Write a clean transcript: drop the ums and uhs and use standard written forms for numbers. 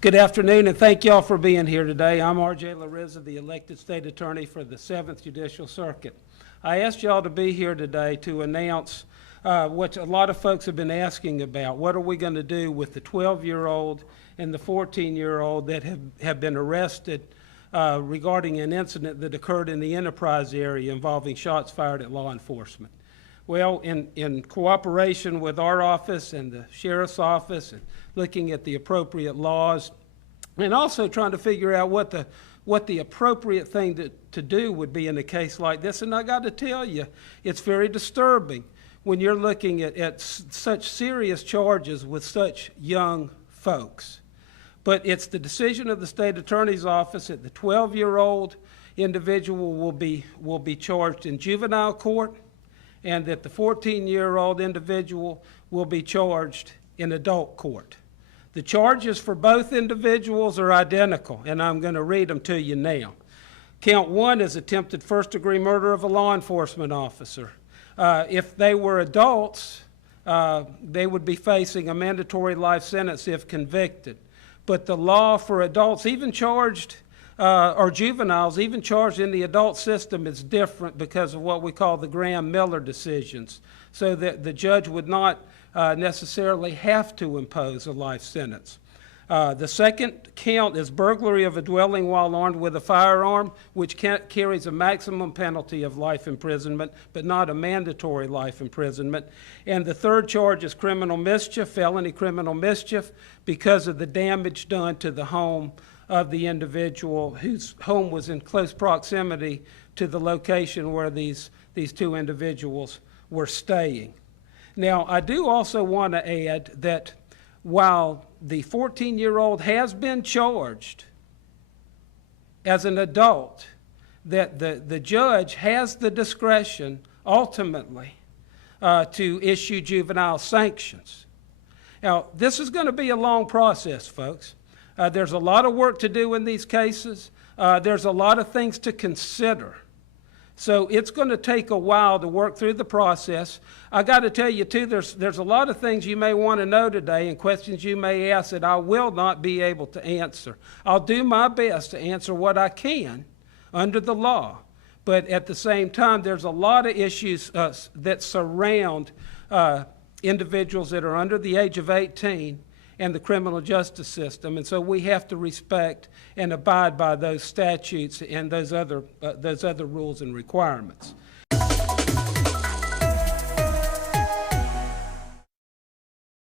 Good afternoon, and thank y'all for being here today. I'm R.J. Larizza, the elected state attorney for the 7th Judicial Circuit. I asked y'all to be here today to announce what a lot of folks have been asking about. What are we going to do with the 12-year-old and the 14-year-old that have been arrested regarding an incident that occurred in the Enterprise area involving shots fired at law enforcement? Well, in cooperation with our office and the sheriff's office and looking at the appropriate laws and also trying to figure out what the appropriate thing to do would be in a case like this. And I got to tell you, it's very disturbing when you're looking at such serious charges with such young folks. But it's the decision of the state attorney's office that the 12-year-old individual will be charged in juvenile court, and that the 14-year-old individual will be charged in adult court. The charges for both individuals are identical, and I'm going to read them to you now. Count 1 is attempted first-degree murder of a law enforcement officer. If they were adults, they would be facing a mandatory life sentence if convicted. But the law for adults, even charged or juveniles, even charged in the adult system, is different because of what we call the Graham-Miller decisions, so that the judge would not necessarily have to impose a life sentence. The second count is burglary of a dwelling while armed with a firearm, which carries a maximum penalty of life imprisonment, but not a mandatory life imprisonment. And the third charge is criminal mischief, felony criminal mischief, because of the damage done to the home of the individual whose home was in close proximity to the location where these two individuals were staying. Now, I do also want to add that while the 14-year-old has been charged as an adult, that the judge has the discretion ultimately to issue juvenile sanctions. Now, this is going to be a long process, folks. There's a lot of work to do in these cases. There's a lot of things to consider. So it's going to take a while to work through the process. I got to tell you, too, there's a lot of things you may want to know today and questions you may ask that I will not be able to answer. I'll do my best to answer what I can under the law. But at the same time, there's a lot of issues that surround individuals that are under the age of 18 and the criminal justice system, and so we have to respect and abide by those statutes and those other rules and requirements.